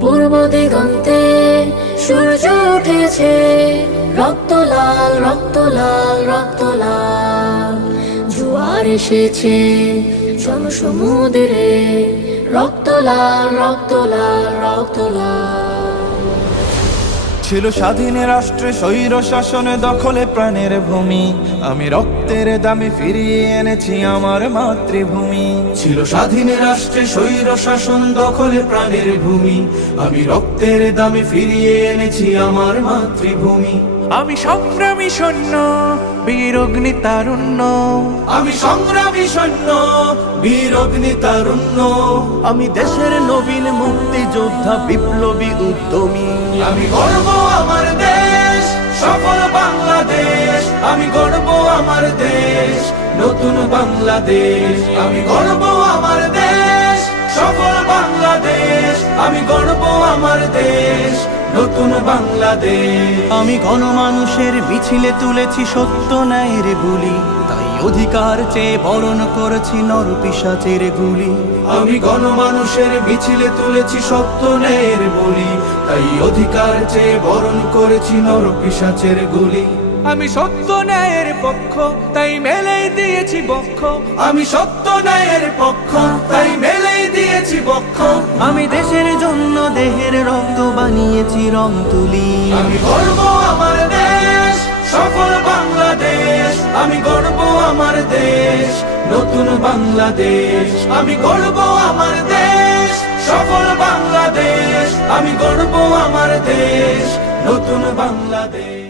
পূর্ব দিগন্তে সূর্য উঠেছে, রক্ত লাল রক্ত লাল রক্ত লাল। জোয়ার এসেছে জনসমুদ্রে, রক্ত লাল রক্ত লাল রক্ত লাল। ছিল স্বাধীন রাষ্ট্রে স্বৈর শাসন দখলে প্রাণের ভূমি, আমি রক্তের দামে ফিরিয়ে এনেছি আমার মাতৃভূমি। ছিল স্বাধীন রাষ্ট্রে স্বৈর শাসন দখলে প্রাণের ভূমি, আমি রক্তের দামে ফিরিয়ে এনেছি আমার মাতৃভূমি। আমি সংগ্রামী সৈন্য, বীর অগ্নি তারুণ্য। আমি সংগ্রামী সৈন্য, বীর অগ্নি তারুণ্য। আমি দেশের নবীন মুক্তিযোদ্ধা, বিপ্লবী উদ্যমী। আমি গর্ব আমার দেশ, সফল বাংলাদেশ। আমি গর্ব আমার দেশ, নতুন বাংলাদেশ। আমি গর্ব আমার দেশ, সফল বাংলাদেশ। আমি গর্ব আমার দেশ, নতুন বাংলাদেশ। আমি গণমানুষের মিছিলে তুলেছি সত্য ন্যায়ের বুলি, তাই অধিকার চেয়ে বরণ করেছি নর পিশাচের গুলি। আমি গণমানুষের মিছিলে তুলেছি সত্য ন্যায়ের বলি, তাই অধিকার চেয়ে বরণ করেছি নর পিশাচের গুলি। আমি সত্য ন্যায়ের পক্ষ, তাই মেলেই দিয়েছি বক্ষ। আমি সত্য ন্যায়ের পক্ষ, তাই মেলেই দিয়েছি বক্ষ। আমি দেশের জন্য দেহের রক্ত বানিয়েছি রং তুলি। আমি গর্ব আমার দেশ, সফল বাংলাদেশ। আমি গর্ব আমার দেশ, নতুন বাংলাদেশ। আমি গর্ব আমার দেশ, সফল বাংলাদেশ। আমি গর্ব আমার দেশ, নতুন বাংলাদেশ।